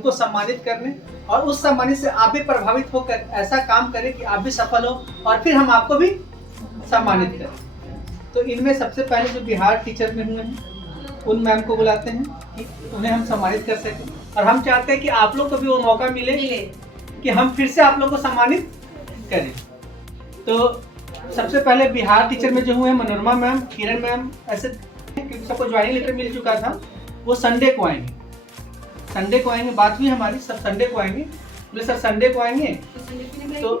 उनको सम्मानित करने और उस सम्मानित से आप भी प्रभावित होकर ऐसा काम करें कि आप भी सफल हो और फिर हम आपको भी सम्मानित करें। तो इनमें सबसे पहले जो बिहार टीचर में हुए हैं उन मैम को बुलाते हैं कि उन्हें हम सम्मानित कर सकें, और हम चाहते हैं कि आप लोग को भी वो मौका मिले कि हम फिर से आप लोग को सम्मानित करें। तो सबसे पहले बिहार टीचर में जो हुए मनोरमा मैम, किरण मैम, ऐसे क्योंकि सबको ज्वाइनिंग लेटर मिल चुका था, वो संडे को आएंगे। संडे को आएंगे, बात हुई हमारी, सब संडे को आएंगे। बोले सर संडे को आएंगे, तो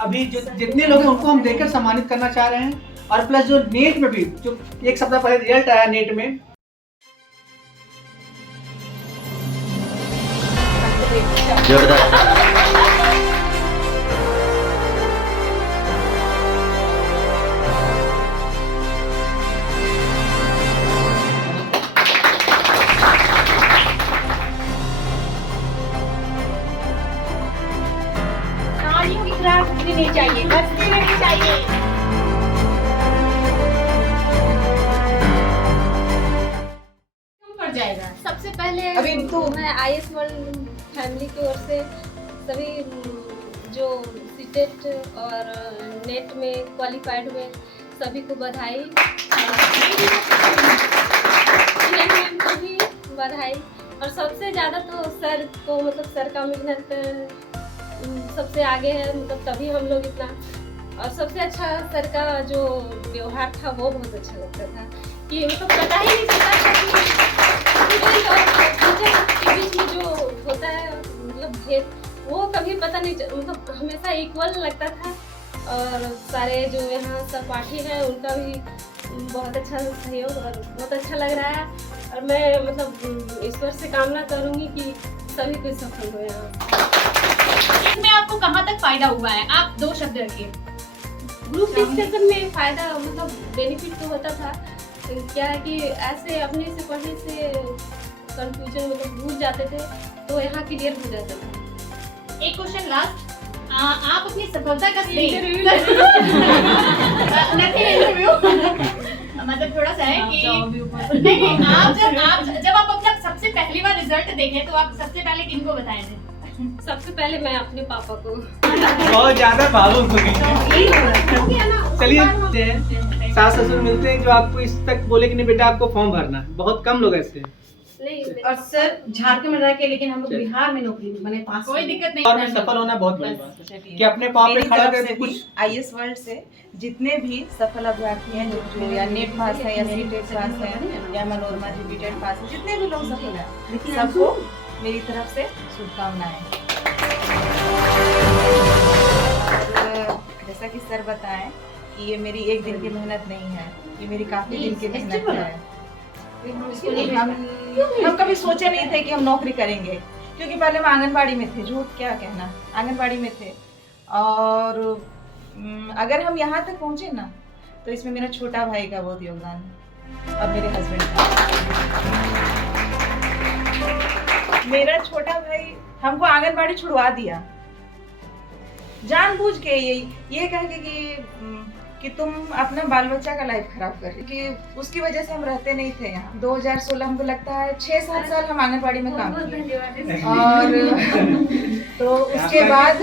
अभी जो जितने लोग हैं उनको हम देकर सम्मानित करना चाह रहे हैं। और प्लस जो नेट में भी जो एक सप्ताह पहले रिजल्ट आया नेट में, नहीं चाहिए, बस्ती नहीं चाहिए। पड़ जाएगा। सबसे पहले अभी तो मैं आईएएस वर्ल्ड फैमिली की ओर से सभी जो सीटेट और नेट में क्वालिफाइड हुए सभी को बधाई, मैम को भी बधाई। और सबसे ज़्यादा तो सर को, मतलब सर का मेहनत सबसे आगे है, मतलब तभी हम लोग इतना। और सबसे अच्छा सर का जो व्यवहार था वो बहुत अच्छा लगता था कि मतलब पता ही नहीं चलता था कि स्टूडेंट और टीचर के बीच में जो होता है मतलब भेद, वो कभी पता नहीं मतलब हमेशा इक्वल लगता था। और सारे जो यहाँ सहपाठी हैं उनका भी बहुत अच्छा सहयोग और बहुत अच्छा लग रहा है। और मैं मतलब ईश्वर से कामना करूँगी कि सभी कुछ सफल हो यहाँ। इसमें आपको कहाँ तक फायदा हुआ है? आप 2 शब्द रखिए। ग्रुप डिस्कशन में फायदा मतलब बेनिफिट तो होता था, क्या है कि ऐसे अपने से पढ़ने से कंफ्यूजन मतलब भूल जाते थे, तो यहाँ क्लियर हो जाता था। एक क्वेश्चन लास्ट, आप अपनी सफलता का इंटरव्यू मतलब थोड़ा सा है कि नहीं, आप जब आप अपना सबसे पहली बार रिजल्ट देखे तो आप सबसे पहले किनको बताए थे? सबसे पहले मैं अपने पापा को। बहुत ज्यादा भावुक हो गई। चलिए सास ससुर मिलते हैं जो आपको इस तक बोले कि नहीं बेटा आपको फॉर्म भरना है। बहुत कम लोग ऐसे हैं। और सर झारखंड में रह के लेकिन हम लोग बिहार में नौकरी मैंने पास, कोई दिक्कत नहीं। और में सफल होना बहुत बड़ी बात है कि अपने पाँव पे खड़ा करके कुछ। आईएएस वर्ल्ड से जितने भी सफल अभ्यर्थी हैं जो या नेट पास है या सीटेट पास है या मनोरमा जी बीटेट पास है, जितने भी लोग सफल हैं सबको मेरी तरफ से शुभकामनाएं। और जैसा कि सर बताएं कि ये मेरी एक दिन की मेहनत नहीं है, ये मेरी काफी दिन की मेहनत है। हम कभी सोचे नहीं थे कि हम नौकरी करेंगे, क्योंकि पहले हम आंगनबाड़ी में थे, झूठ क्या कहना, आंगनबाड़ी में थे। और अगर हम यहाँ तक पहुँचे ना तो इसमें मेरा छोटा भाई का बहुत योगदान है और मेरे हस्बैंड का। मेरा छोटा भाई हमको आंगनबाड़ी छुड़वा दिया जानबूझ के, ये कह के कि तुम अपना बाल बच्चा का लाइफ खराब कर रही, कि उसकी वजह से हम रहते नहीं थे यहाँ। 2016 हमको लगता है 6-7 साल हम आंगनबाड़ी में काम किए। और तो उसके बाद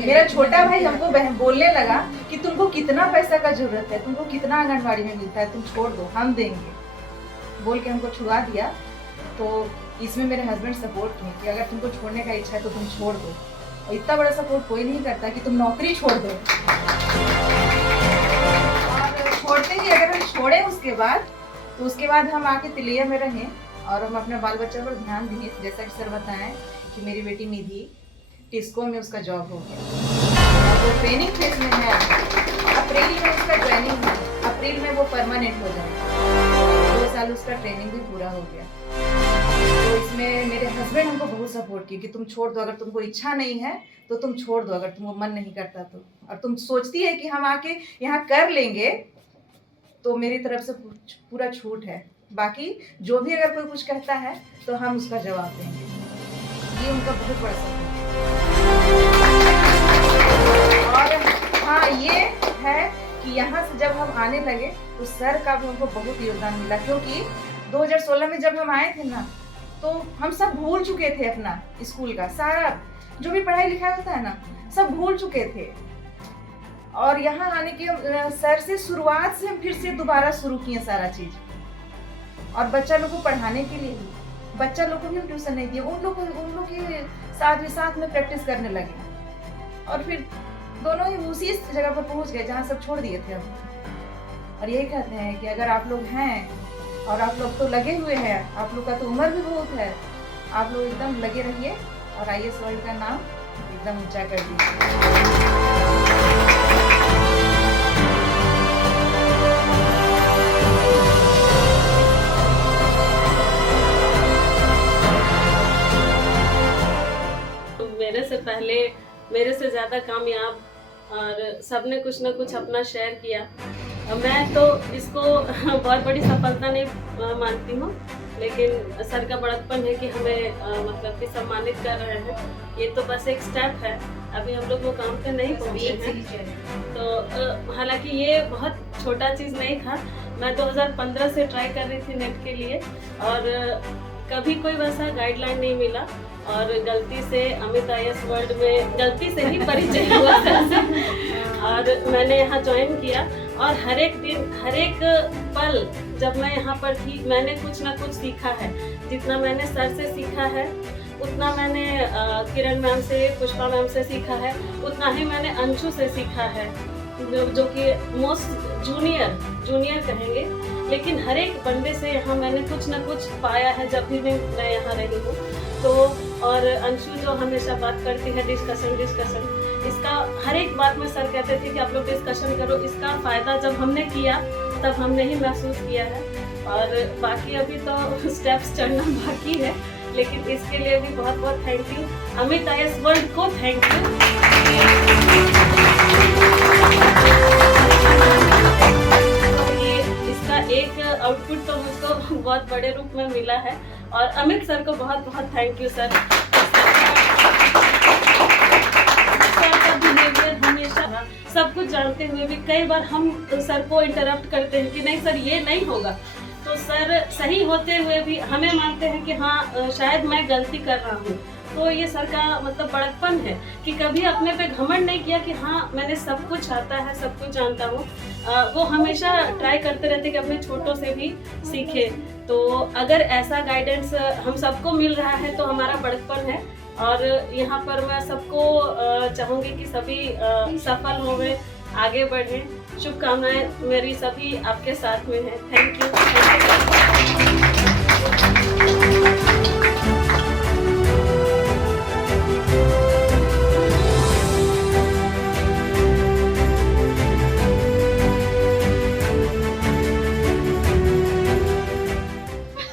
मेरा छोटा भाई हमको बोलने लगा कि तुमको कितना पैसा का जरूरत है, तुमको कितना आंगनबाड़ी में मिलता है, तुम छोड़ दो हम देंगे, बोल के हमको छुड़ा दिया। तो इसमें मेरे हस्बैंड सपोर्ट किए कि अगर तुमको छोड़ने का इच्छा है तो तुम छोड़ दो। और इतना बड़ा सपोर्ट कोई नहीं करता कि तुम नौकरी छोड़ दो। और छोड़ते ही अगर हम छोड़े उसके बाद, तो उसके बाद हम आके तिलिया में रहें और हम अपने बाल बच्चा पर ध्यान दें। जैसा कि सर बताएं कि मेरी बेटी निधि टिस्को में उसका जॉब हो गया, वो ट्रेनिंग फेज में है। अप्रैल में उसका ज्वाइनिंग है, अप्रैल में वो परमानेंट हो जाएगा। 2 साल उसका ट्रेनिंग भी पूरा हो गया। तो इसमें मेरे हस्बैंड हमको बहुत सपोर्ट किए कि तुम छोड़ दो, अगर तुमको इच्छा नहीं है तो तुम छोड़ दो, अगर तुमको मन नहीं करता तो। और तुम सोचती है कि हम आके यहाँ कर लेंगे, तो मेरी तरफ से पूरा छूट है। बाकी जो भी अगर कोई कुछ कहता है तो हम उसका जवाब देंगे। ये उनका बहुत बड़ा सपोर्ट। और हाँ, ये है कि यहाँ से जब हम आने लगे तो सर का भी हमको बहुत योगदान मिला, क्योंकि 2016 में जब हम आए थे ना तो हम सब भूल चुके थे अपना स्कूल का सारा जो भी पढ़ाई लिखाई होता है ना, सब भूल चुके थे। और यहाँ आने के सर से शुरुआत से हम फिर से दोबारा शुरू किए सारा चीज। और बच्चा लोग को पढ़ाने के लिए बच्चा लोग को भी हम ट्यूशन नहीं दिए, उन लोग के साथ में प्रैक्टिस करने लगे। और फिर दोनों ही उसी जगह पर पहुंच गए जहाँ सब छोड़ दिए थे हम। और यही कहते हैं कि अगर आप लोग हैं और आप लोग तो लगे हुए हैं, आप लोग का तो उम्र भी बहुत है, आप लोग एकदम लगे रहिए और IAS वर्ल्ड का नाम एकदम ऊंचा कर दीजिए। मेरे से पहले मेरे से ज़्यादा कामयाब और सबने कुछ ना कुछ अपना शेयर किया। मैं तो इसको बहुत बड़ी सफलता नहीं मानती हूँ, लेकिन सर का बड़प्पन है कि हमें मतलब कि सम्मानित कर रहे हैं। ये तो बस एक स्टेप है, अभी हम लोग मुकाम पे नहीं पहुँचे हैं। तो हालांकि ये बहुत छोटा चीज़ नहीं था। मैं 2015 से ट्राई कर रही थी नेट के लिए और कभी कोई वैसा गाइडलाइन नहीं मिला। और गलती से अमित IAS वर्ल्ड में गलती से ही परिचय हुआ और मैंने यहाँ ज्वाइन किया। और हर एक दिन हर एक पल जब मैं यहाँ पर थी मैंने कुछ ना कुछ सीखा है। जितना मैंने सर से सीखा है उतना मैंने किरण मैम से, पुष्पा मैम से सीखा है, उतना ही मैंने अंशु से सीखा है, जो कि मोस्ट जूनियर कहेंगे। लेकिन हर एक बंदे से यहाँ मैंने कुछ ना कुछ पाया है जब भी मैं यहाँ रही हूँ। तो और अंशु जो हमेशा बात करती है डिस्कशन, इसका हर एक बात में सर कहते थे कि आप लोग डिस्कशन करो। इसका फ़ायदा जब हमने किया तब हमने ही महसूस किया है। और बाकी अभी तो स्टेप्स चढ़ना बाकी है, लेकिन इसके लिए भी बहुत बहुत thank you Amit IAS world को, थैंक यू। एक आउटपुट तो मुझको बहुत बड़े रूप में मिला है और अमित सर को बहुत बहुत थैंक यू सर। सर का बिहेवियर हमेशा सब कुछ जानते हुए भी कई बार हम सर को इंटरप्ट करते हैं कि नहीं सर ये नहीं होगा, तो सर सही होते हुए भी हमें मानते हैं कि हाँ शायद मैं गलती कर रहा हूँ। तो ये सर का मतलब बड़प्पन है कि कभी अपने पे घमंड नहीं किया कि हाँ मैंने सब कुछ आता है, सब कुछ जानता हूँ। वो हमेशा ट्राई करते रहते कि अपने छोटों से भी सीखे। तो अगर ऐसा गाइडेंस हम सबको मिल रहा है तो हमारा बड़प्पन है। और यहाँ पर मैं सबको चाहूँगी कि सभी सफल होंगे, आगे बढ़ें। शुभकामनाएं मेरी सभी आपके साथ में है। Thank you.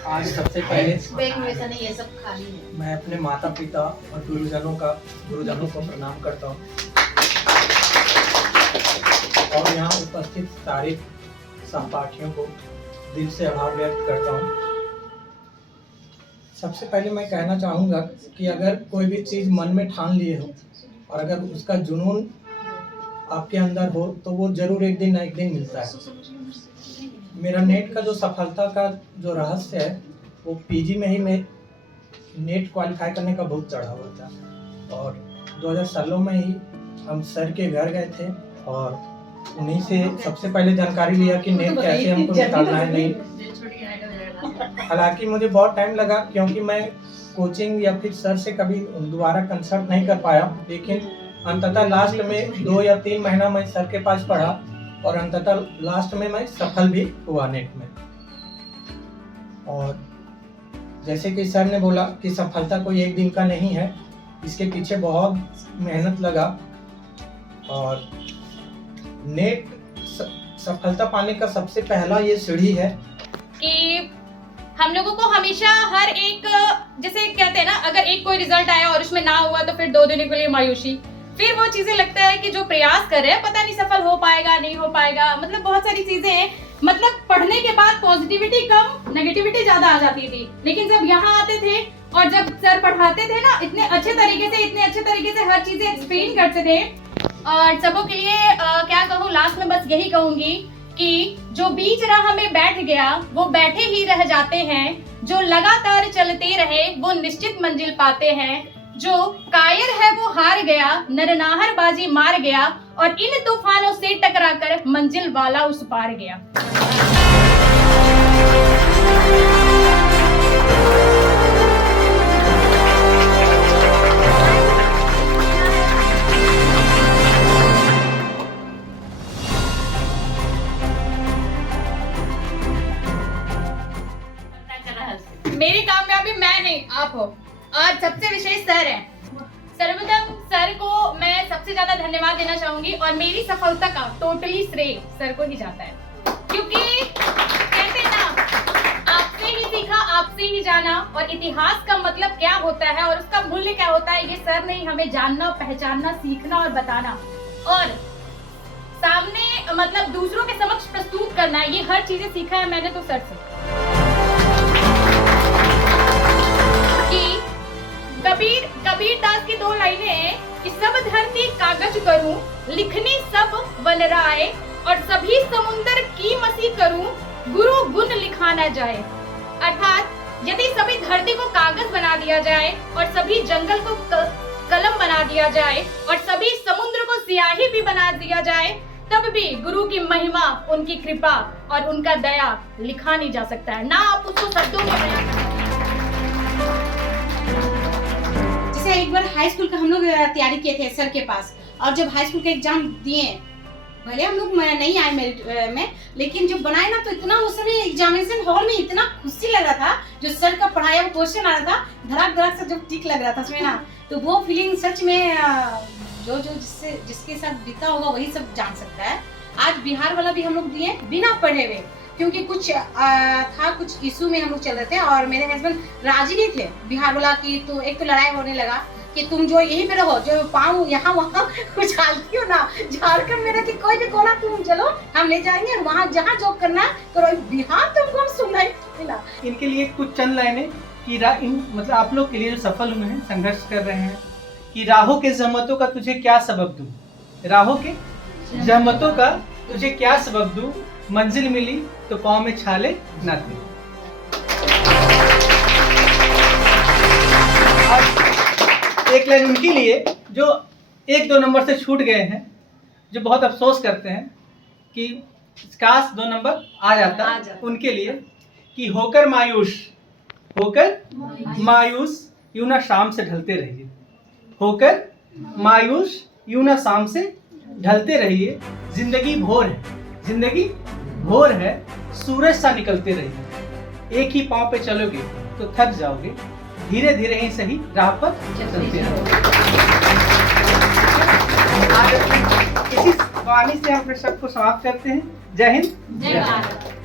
आज सबसे पहले बैग में से नहीं, ये सब खाली है। मैं अपने माता पिता और गुरुजनों को प्रणाम करता हूँ और यहाँ उपस्थित सारे सहपाठियों को दिल से आभार व्यक्त करता हूँ। सबसे पहले मैं कहना चाहूँगा कि अगर कोई भी चीज़ मन में ठान लिए हो और अगर उसका जुनून आपके अंदर हो तो वो जरूर एक दिन ना एक दिन मिलता है। मेरा नेट का जो सफलता का जो रहस्य है वो PG में ही मैं नेट क्वालिफाई करने का बहुत चढ़ा हुआ था। और 2016 में ही हम सर के घर गए थे और उन्हीं से सबसे पहले जानकारी लिया कि नेट कैसे हमको निकालना है। नहीं, हालांकि मुझे बहुत टाइम लगा क्योंकि मैं कोचिंग या फिर सर से कभी दोबारा कंसल्ट नहीं कर पाया, लेकिन अंततः लास्ट में 2 या 3 महीना मैं सर के पास पढ़ा और अंततः लास्ट में मैं सफल भी हुआ नेट में। और जैसे कि सर ने बोला कि सफलता कोई एक दिन का नहीं है, इसके पीछे बहुत मेहनत लगा। और नेट सफलता पाने का सबसे पहला ये सीढ़ी है कि हम लोगों को हमेशा हर एक, जैसे कहते हैं ना, अगर एक कोई रिजल्ट आया और उसमें ना हुआ तो फिर 2 दिन के लिए मायूसी, फिर वो चीजें लगता है कि जो प्रयास कर रहे हैं पता नहीं सफल हो पाएगा नहीं हो पाएगा। मतलब बहुत सारी चीजें हैं। मतलब पढ़ने के बाद पॉजिटिविटी कम, नेगेटिविटी ज्यादा आ जाती थी। लेकिन जब यहाँ आते थे और जब सर पढ़ाते थे ना, इतने अच्छे तरीके से हर चीजें एक्सप्लेन करते थे। और सबों के लिए क्या कहूँ, लास्ट में बस यही कहूंगी कि जो बीच राह में बैठ गया वो बैठे ही रह जाते हैं, जो लगातार चलते रहे वो निश्चित मंजिल पाते हैं, जो कायर है वो हार गया, नरनाहर बाजी मार गया और इन तूफानों से टकराकर मंजिल वाला उस पार गया। मेरी कामयाबी मैं नहीं, आप हो। और सबसे विशेष सर हैं। सर्वप्रथम सर को मैं सबसे ज्यादा धन्यवाद देना चाहूंगी और मेरी सफलता का टोटली श्रेय सर को ही जाता है, क्योंकि कहते हैं ना, आपसे ही सीखा आपसे ही जाना, और इतिहास का मतलब क्या होता है और उसका मूल्य क्या होता है, ये सर ने हमें जानना, पहचानना, सीखना और बताना, और सामने मतलब दूसरों के समक्ष प्रस्तुत करना, ये हर चीजें सीखा है मैंने तो सर से। कबीर दास की 2 लाइनें हैं कि सब धरती कागज करूं, लिखनी सब वनराय, और सभी समुंदर की मसी करूं, गुरु गुण लिखा न जाए। अर्थात यदि सभी धरती को कागज बना दिया जाए और सभी जंगल को कलम बना दिया जाए और सभी समुद्र को स्याही भी बना दिया जाए, तब भी गुरु की महिमा, उनकी कृपा और उनका दया लिखा नहीं जा सकता है, ना आप उसको शब्दों में बयां कर सकते हैं। जैसे एक बार हाई स्कूल का हम लोग तैयारी किए थे सर के पास, और जब हाई स्कूल का एग्जाम दिए, भले हम लोग नहीं आए मेरिट में, लेकिन जब बनाए ना तो इतना उस समय एग्जामिनेशन हॉल में इतना खुशी लग रहा था, जो सर का पढ़ाया वो क्वेश्चन आ रहा था, धड़ाक धड़ाक से जब टिक लग रहा था उसमें ना, तो वो फीलिंग सच में जो जिसके साथ बीता होगा वही सब जान सकता है। आज बिहार वाला भी हम लोग दिए बिना पढ़े हुए, क्योंकि कुछ था, कुछ इशू में हम लोग चल रहे थे और मेरे हस्बैंड राजी नहीं थे बिहार वाला की, तो एक तो लड़ाई होने लगा कि तुम जो यहीं पे रहो, जो पाऊँ यहाँ वहाँ कुछ हालती हो ना, झारखंड में रह के कोई भी कोना तुम चलो हम ले जाएंगे, और वहाँ जहाँ जॉब करना करो, बिहार तुमको हम सुनना ही मिला। इनके लिए कुछ चंद लाइनें कि मतलब आप लोग के लिए जो सफल हुए हैं, संघर्ष कर रहे हैं, कि राहों के जहमतों का तुझे क्या सबब दूं, राहों के जहमतों का तुझे क्या सबब दूं, मंजिल मिली तो पाँव में छाले न थे। एक लाइन उनके लिए जो 1-2 नंबर से छूट गए हैं, जो बहुत अफसोस करते हैं कि काश 2 नंबर आ जाता, उनके लिए कि होकर मायूस यूं ना शाम से ढलते रहिए, होकर मायूस यूं ना शाम से ढलते रहिए, जिंदगी भोर है, सूरज सा निकलते रहिए, एक ही पांव पे चलोगे तो थक जाओगे, धीरे धीरे ही सही राह पर चलते रहोगे। इसी वाणी से हम अपने शब्द को समाप्त करते हैं। जय हिंद, जय भारत।